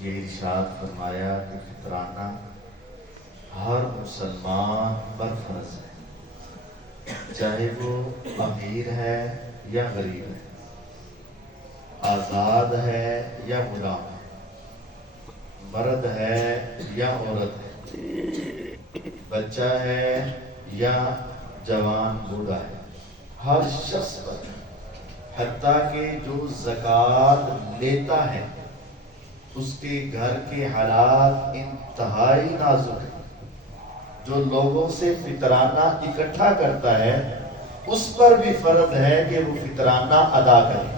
یہ ارشاد فرمایا کہ فطرانہ ہر مسلمان پر فرض ہے، چاہے وہ امیر ہے یا غریب ہے، آزاد ہے یا غلام ہے، مرد ہے یا عورت ہے، بچہ ہے یا جوان بوڑھا ہے، ہر شخص پر، حتیٰ کہ جو زکوٰۃ لیتا ہے اس کے گھر کے حالات انتہائی نازک ہیں، جو لوگوں سے فطرانہ اکٹھا کرتا ہے اس پر بھی فرض ہے کہ وہ فطرانہ ادا کرے۔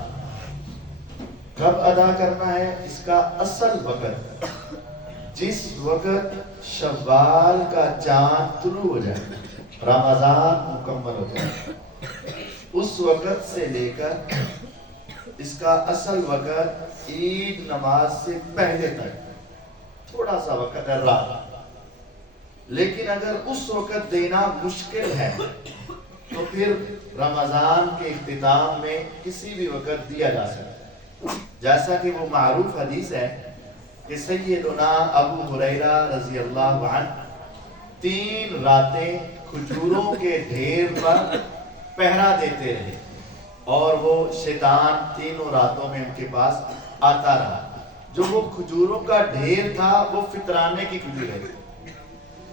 کب ادا کرنا ہے؟ اس کا اصل وقت جس وقت شوال کا چاند طلوع ہو جائے، رمضان مکمل ہو جائے، اس وقت سے لے کر اس کا اصل وقت عید نماز سے پہلے تک تھوڑا سا وقت ہے رات، لیکن اگر اس وقت دینا مشکل ہے تو پھر رمضان کے اختتام میں کسی بھی وقت دیا جا سکتا ہے، جیسا کہ وہ معروف حدیث ہے کہ سیدنا ابو ہریرہ رضی اللہ عنہ 3 راتیں کھجوروں کے ڈھیر پر پہرا دیتے رہے اور وہ شیطان تینوں راتوں میں ان کے پاس آتا رہا۔ جو وہ کھجوروں کا ڈھیر تھا وہ فطرانے کی کھجوریں تھی،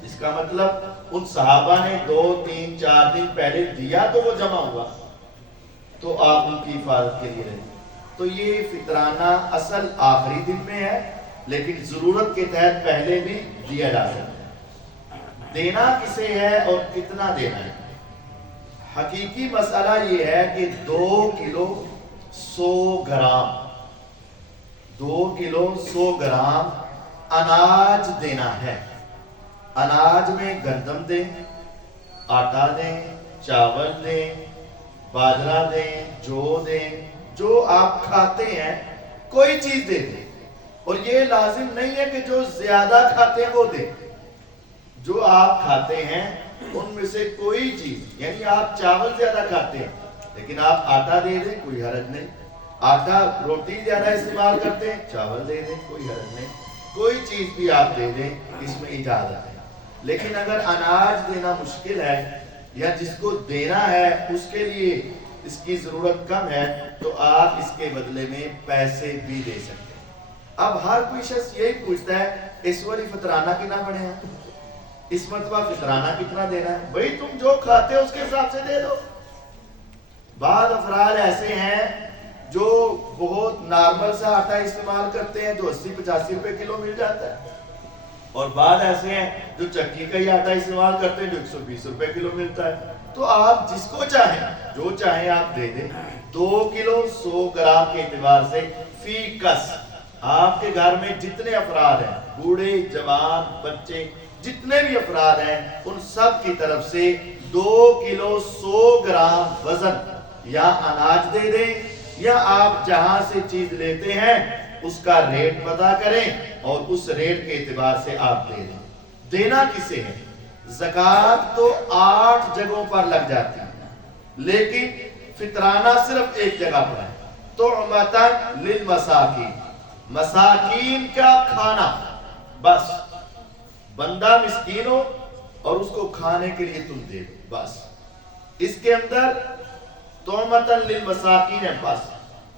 اس کا مطلب ان صحابہ نے 2 3 4 دن پہلے دیا تو وہ جمع ہوا تو آپ ان کی حفاظت کے لیے رہے۔ تو یہ فطرانہ اصل آخری دن میں ہے، لیکن ضرورت کے تحت پہلے بھی دیا جا سکتا ہے۔ دینا کسے ہے اور کتنا دینا ہے؟ حقیقی مسئلہ یہ ہے کہ 2 کلو 100 گرام 2 کلو 100 گرام اناج دینا ہے۔ اناج میں گندم دیں، آٹا دیں، چاول دیں، باجرہ دیں، جو دیں، جو آپ کھاتے ہیں کوئی چیز دے دیں، اور یہ لازم نہیں ہے کہ جو زیادہ کھاتے ہیں وہ دیں، جو آپ کھاتے ہیں ان میں سے کوئی چیز، یعنی آپ چاول زیادہ کھاتے ہیں لیکن آپ آٹا دے دیں، کوئی حرج نہیں، آٹا روٹی زیادہ استعمال کرتے ہیں، چاول دے دیں، کوئی حرج نہیں، کوئی چیز بھی آپ دے دیں، اس میں اجازت ہے۔ لیکن اگر اناج دینا مشکل ہے یا جس کو دینا ہے اس کے لیے اس کی ضرورت کم ہے تو آپ اس کے بدلے میں پیسے بھی دے سکتے ہیں۔ اب ہر کوئی شخص یہی پوچھتا ہے اس والی فطرانہ کتنا بنے ہیں، اس مرتبہ فطرانہ کتنا دینا ہے؟ بھئی تم جو کھاتے ہو اس کے حساب سے دے دو۔ بعض افراد ایسے ہیں جو بہت نارمل سا آٹا استعمال کرتے ہیں جو 80-85 روپے کلو مل جاتا ہے، اور بعض ایسے ہیں جو چکی کا ہی آٹا استعمال کرتے ہیں جو 120 روپے کلو ملتا ہے۔ تو آپ جس کو چاہیں جو چاہیں آپ دے دیں۔ 2 کلو 100 گرام کے اعتبار سے فی کس آپ کے گھر میں جتنے افراد ہیں، بوڑھے جوان بچے جتنے بھی افراد ہیں، ان سب کی طرف سے 2 کلو 100 گرام وزن یا اناج دے دیں، یا آپ جہاں سے چیز لیتے ہیں اس کا ریٹ پتہ کریں اور اس ریٹ کے اعتبار سے آپ دے دیں۔ دینا کسے ہے؟ زکوٰۃ تو 8 جگہوں پر لگ جاتی ہے، لیکن فطرانہ صرف ایک جگہ پر ہے، طعمةً للمساکین، مساکین کا کھانا، بس بندہ مسکین ہو اور اس کو کھانے کے لیے تم دے دو، بس اس کے اندر طعمةً للمساکین ہے۔ بس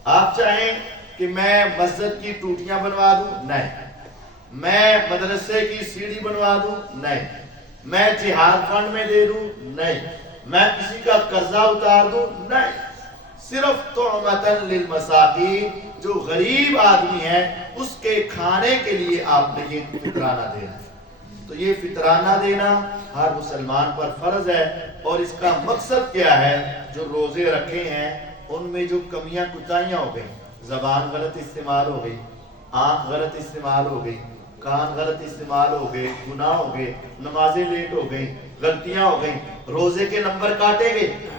آپ چاہیں کہ میں مسجد کی ٹوٹیاں بنوا دوں؟ نہیں۔ میں مدرسے کی سیڑھی بنوا دوں؟ نہیں۔ میں جہاد فنڈ میں دے دوں؟ نہیں۔ میں کسی کا قرضہ اتار دوں؟ نہیں۔ صرف طعمةً للمساکین، جو غریب آدمی ہے اس کے کھانے کے لیے آپ نے یہ فطرانہ دینا ہے۔ تو یہ فطرانہ دینا ہر مسلمان پر فرض ہے، اور اس کا مقصد کیا ہے؟ جو روزے رکھے ہیں ان میں جو کمیاں کوتاہیاں ہو گئی، زبان غلط استعمال ہو گئی، آنکھ غلط استعمال ہو گئی، کان غلط استعمال ہو گئے، گناہ ہو گئے، نمازیں لیٹ ہو گئیں، غلطیاں ہو گئیں، روزے کے نمبر کاٹے گئے،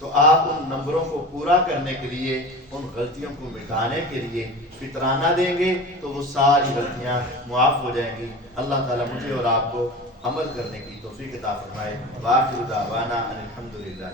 تو آپ ان نمبروں کو پورا کرنے کے لیے، ان غلطیوں کو مٹانے کے لیے فطرانہ دیں گے تو وہ ساری غلطیاں معاف ہو جائیں گی۔ اللہ تعالیٰ مجھے اور آپ کو عمل کرنے کی توفیق عطا فرمائے۔ وآخر دعوانا ان الحمدللہ۔